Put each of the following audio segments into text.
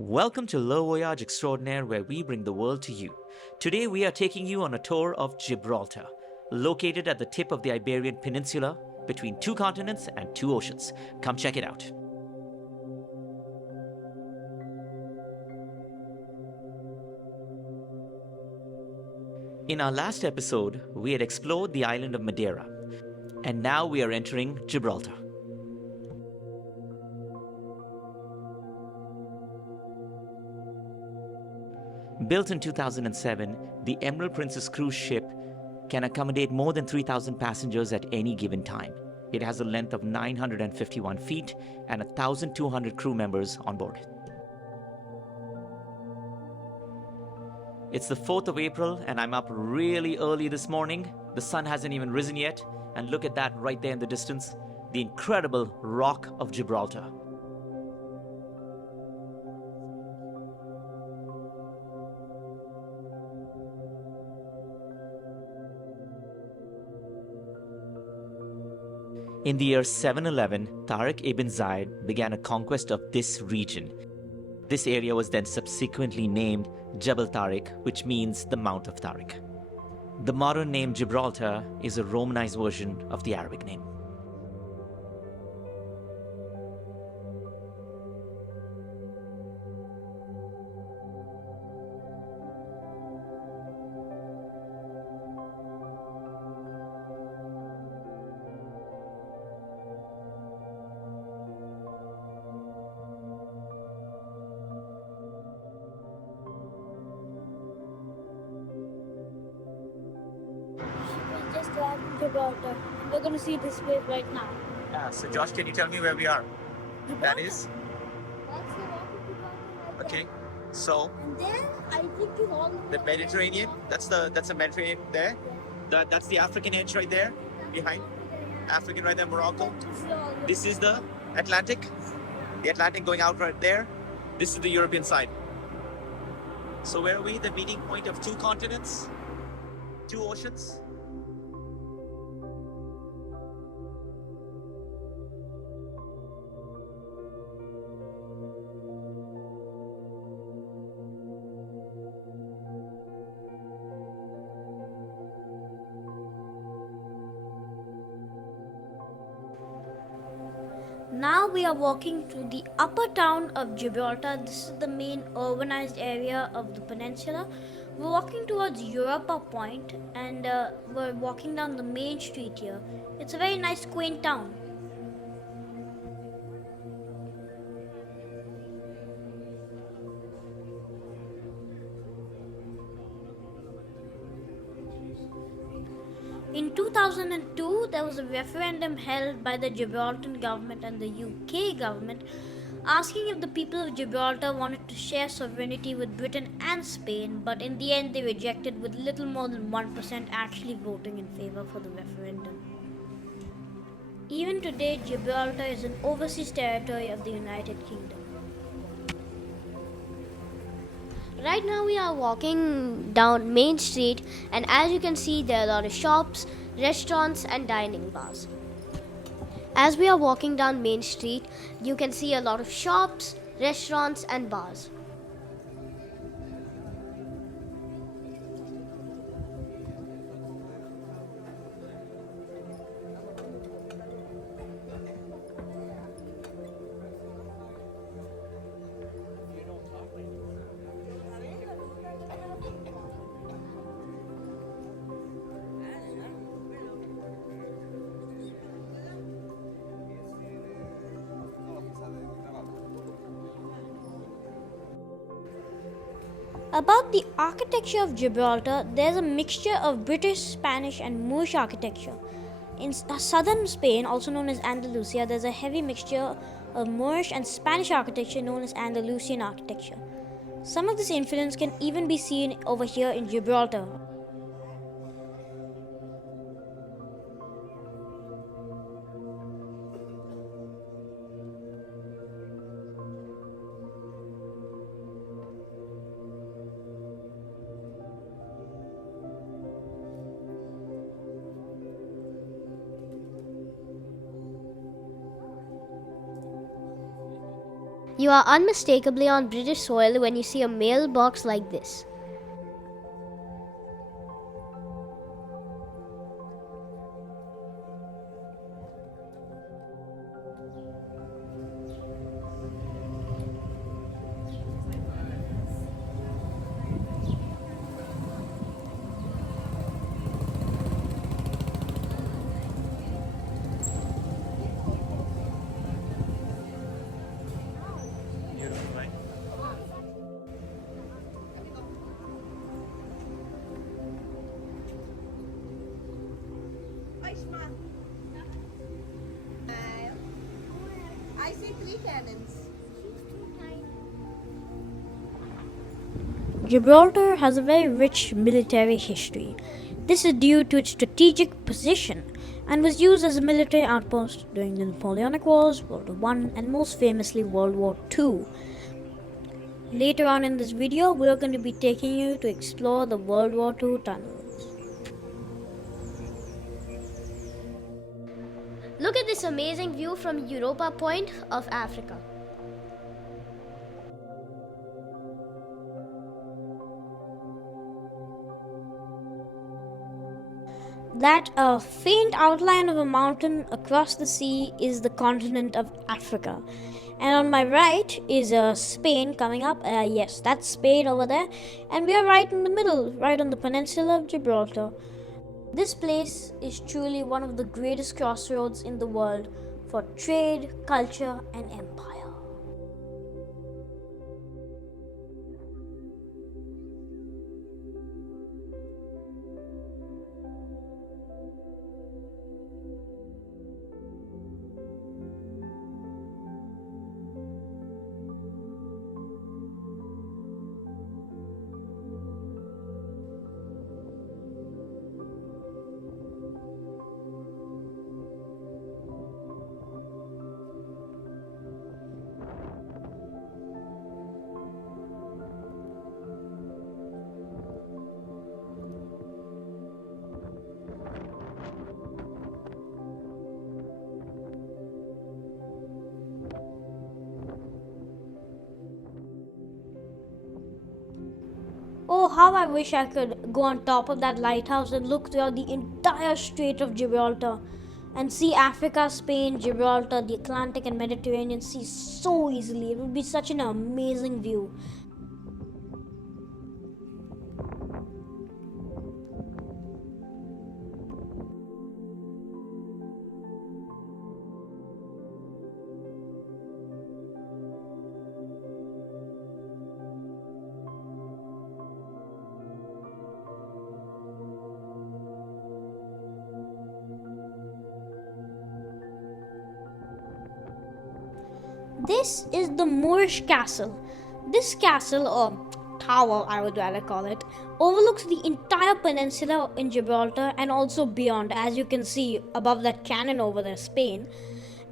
Welcome to Le Voyage Extraordinaire, where we bring the world to you. Today we are taking you on a tour of Gibraltar, located at the tip of the Iberian peninsula between two continents and two oceans. Come check it out. In our last episode, we had explored the island of Madeira, and now we are entering Gibraltar. Built in 2007, the Emerald Princess cruise ship can accommodate more than 3,000 passengers at any given time. It has a length of 951 feet and 1,200 crew members on board. It's the 4th of April and I'm up really early this morning. The sun hasn't even risen yet, and look at that right there in the distance, the incredible Rock of Gibraltar. In the year 711, Tariq ibn Ziyad began a conquest of this region. This area was then subsequently named Jabal Tariq, which means the Mount of Tariq. The modern name Gibraltar is a Romanized version of the Arabic name. Just arrived in Gibraltar. We're going to see this place right now. So Josh, can you tell me where we are? That is? That's the Rock of Gibraltar right Okay. there. So And then I think it's all the Mediterranean, that's the Mediterranean there. That's the African edge right there, behind. African right there, Morocco. This is the Atlantic. The Atlantic going out right there. This is the European side. So where are we? The meeting point of two continents, two oceans. Now we are walking through the upper town of Gibraltar. This is the main urbanized area of the peninsula. We're walking towards Europa Point and we're walking down the main street here. It's a very nice, quaint town. In 2002, there was a referendum held by the Gibraltar government and the UK government asking if the people of Gibraltar wanted to share sovereignty with Britain and Spain, but in the end, they rejected, with little more than 1% actually voting in favor for the referendum. Even today, Gibraltar is an overseas territory of the United Kingdom. Right now we are walking down Main Street, and as you can see there are a lot of shops, restaurants and dining bars. As we are walking down Main Street, you can see a lot of shops, restaurants and bars. About the architecture of Gibraltar, there's a mixture of British, Spanish, and Moorish architecture. In southern Spain, also known as Andalusia, there's a heavy mixture of Moorish and Spanish architecture known as Andalusian architecture. Some of this influence can even be seen over here in Gibraltar. You are unmistakably on British soil when you see a mailbox like this. Beautiful, right? I see 3 cannons. Gibraltar has a very rich military history. This is due to its strategic position and was used as a military outpost during the Napoleonic Wars, World War I, and most famously World War II. Later on in this video, we are going to be taking you to explore the World War II tunnels. Look at this amazing view from Europa Point of Africa. That faint outline of a mountain across the sea is the continent of Africa. And on my right is Spain coming up. Yes, that's Spain over there. And we are right in the middle, right on the peninsula of Gibraltar. This place is truly one of the greatest crossroads in the world for trade, culture, and empire. Oh, how I wish I could go on top of that lighthouse and look throughout the entire Strait of Gibraltar and see Africa, Spain, Gibraltar, the Atlantic and Mediterranean Sea so easily. It would be such an amazing view. This is the Moorish castle. This castle, or tower I would rather call it, overlooks the entire peninsula in Gibraltar and also beyond, as you can see above that cannon over there, Spain.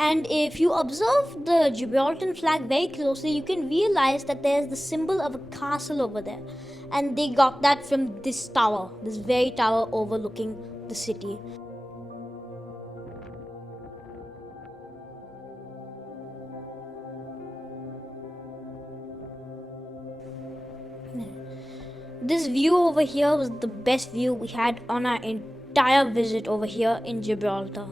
And if you observe the Gibraltar flag very closely, you can realize that there's the symbol of a castle over there. And they got that from this tower, this very tower overlooking the city. This view over here was the best view we had on our entire visit over here in Gibraltar.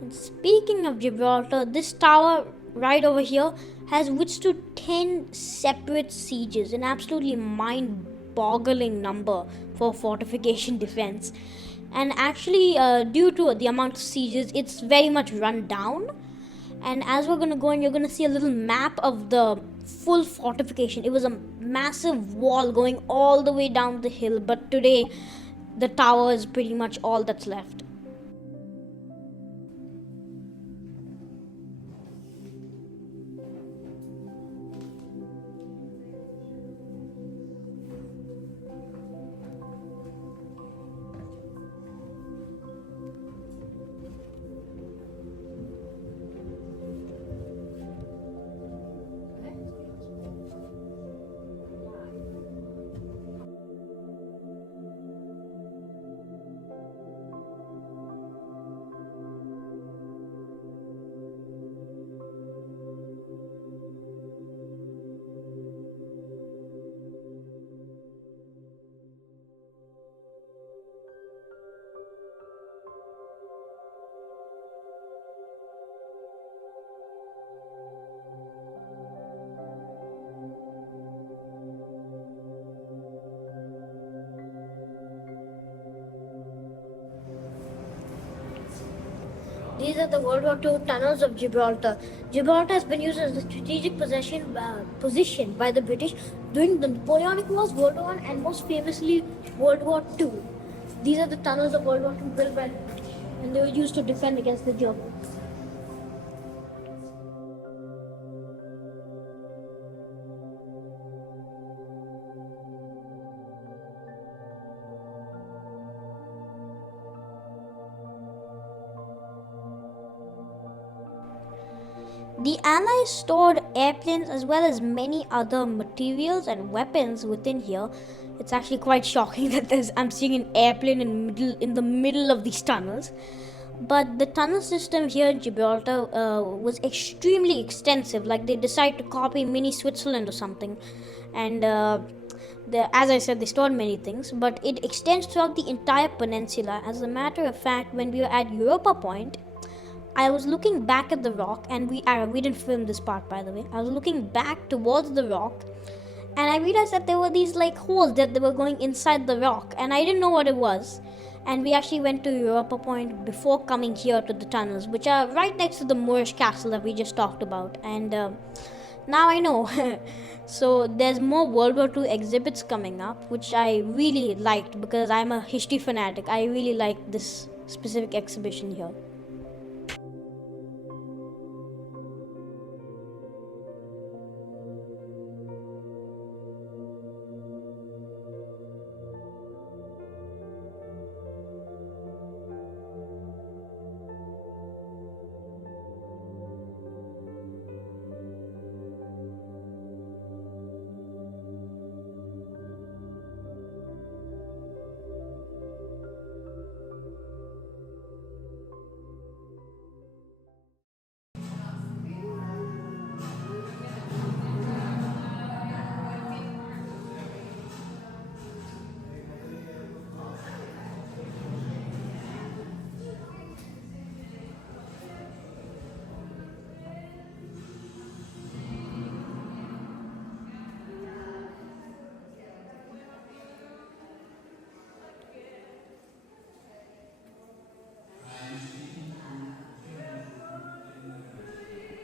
And speaking of Gibraltar, this tower right over here has withstood 10 separate sieges, an absolutely mind-boggling number for fortification defense. And actually, due to the amount of sieges, it's very much run down. And as we're going to go in, you're going to see a little map of the full fortification. It was a massive wall going all the way down the hill, but today the tower is pretty much all that's left. These are the World War II tunnels of Gibraltar. Gibraltar has been used as a strategic position by the British during the Napoleonic Wars, World War One, and most famously World War II. These are the tunnels of World War II built by the British, and they were used to defend against the Germans. The Allies stored airplanes as well as many other materials and weapons within here. It's actually quite shocking that I'm seeing an airplane in the middle of these tunnels. But the tunnel system here in Gibraltar was extremely extensive. Like, they decided to copy mini Switzerland or something, and as I said, they stored many things. But it extends throughout the entire peninsula. As a matter of fact, when we were at Europa Point, I was looking back at the rock, and we didn't film this part, by the way. I was looking back towards the rock, and I realized that there were these like holes that they were going inside the rock, and I didn't know what it was. And we actually went to Europa Point before coming here to the tunnels, which are right next to the Moorish castle that we just talked about. And now I know. So there's more World War II exhibits coming up, which I really liked because I'm a history fanatic. I really liked this specific exhibition here.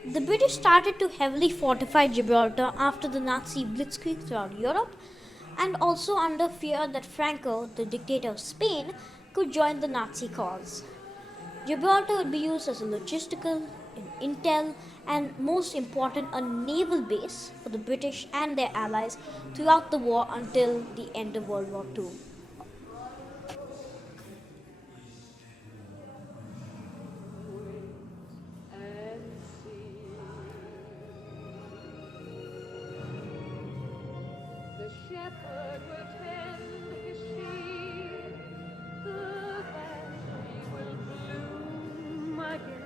The British started to heavily fortify Gibraltar after the Nazi blitzkrieg throughout Europe, and also under fear that Franco, the dictator of Spain, could join the Nazi cause. Gibraltar would be used as a logistical, intel, and most important, a naval base for the British and their allies throughout the war until the end of World War II. The shepherd will tend his sheep, the valley will bloom again.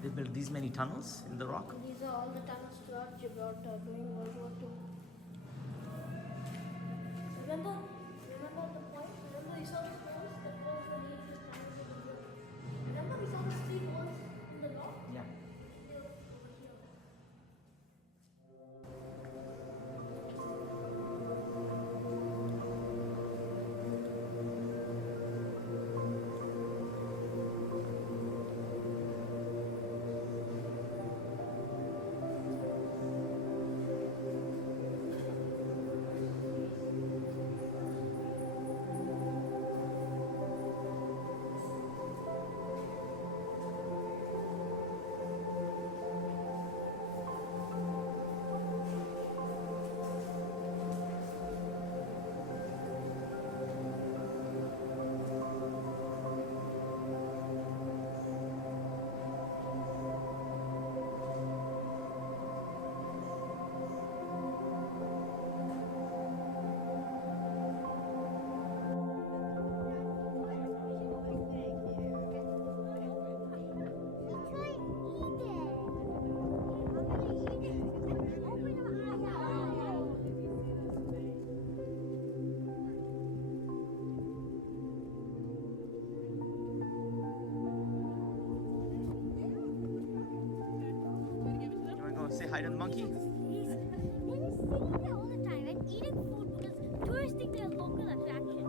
They built these many tunnels in the rock. These are all the tunnels throughout Gibraltar during World War II. Remember the point? Remember you saw those holes? That was the dangerous tunnels of Gibraltar. Remember we saw those 3 holes in the rock? Yeah. They were over here. hide on the monkey? He's sitting there all the time and eating food because tourists think they're a local attraction.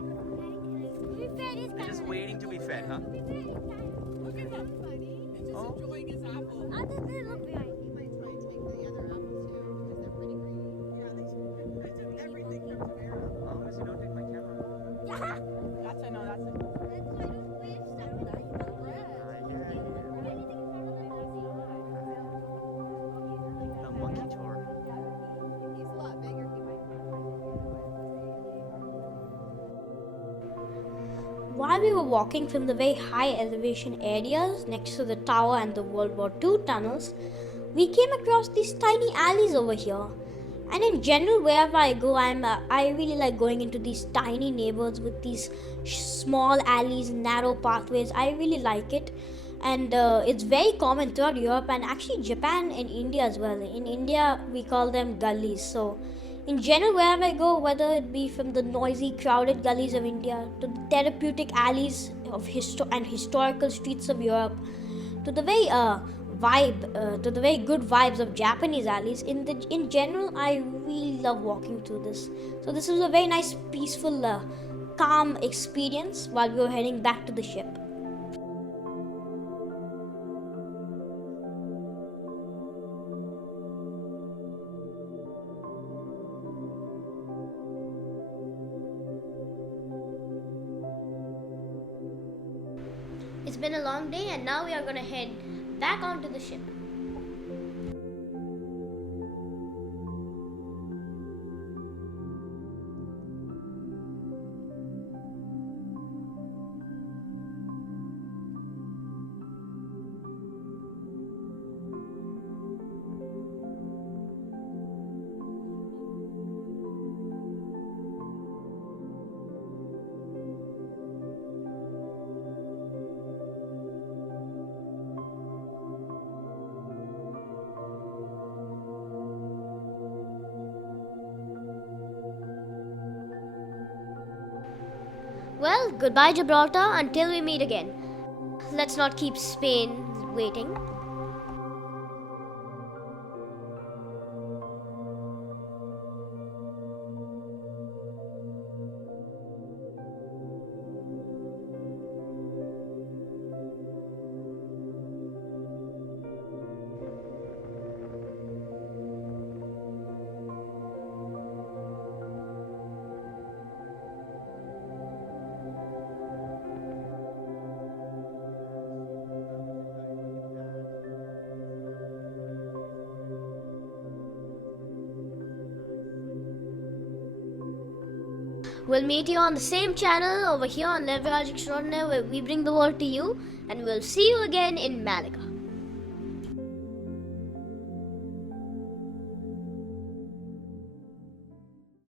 To be fair, it is They're kind just of waiting to be fed, huh? To be fair, it's kind of. Look at him, buddy. He's just Oh. enjoying his apple. They look behind. He might try and take the other apples too, because they're pretty green. Yeah, they took everything from Tamara. Oh, so don't take my camera. That's a no, that's a That's why I don't wave stuff like The monkey tour. He's a lot bigger. He might While we were walking from the very high elevation areas next to the tower and the World War II tunnels, we came across these tiny alleys over here. And in general, wherever I go, I really like going into these tiny neighborhoods with these small alleys, narrow pathways. I really like it, and it's very common throughout Europe and actually Japan and India as well. In India, we call them gullies. So, in general, wherever I go, whether it be from the noisy, crowded gullies of India to the therapeutic alleys of historical streets of Europe, to the very to the very good vibes of Japanese alleys. In general, I really love walking through this. So this was a very nice, peaceful, calm experience while we were heading back to the ship. It's been a long day, and now we are gonna head back onto the ship. Well, goodbye Gibraltar until we meet again. Let's not keep Spain waiting. We'll meet you on the same channel over here on Leverage Extraordinaire, where we bring the world to you, and we'll see you again in Malaga.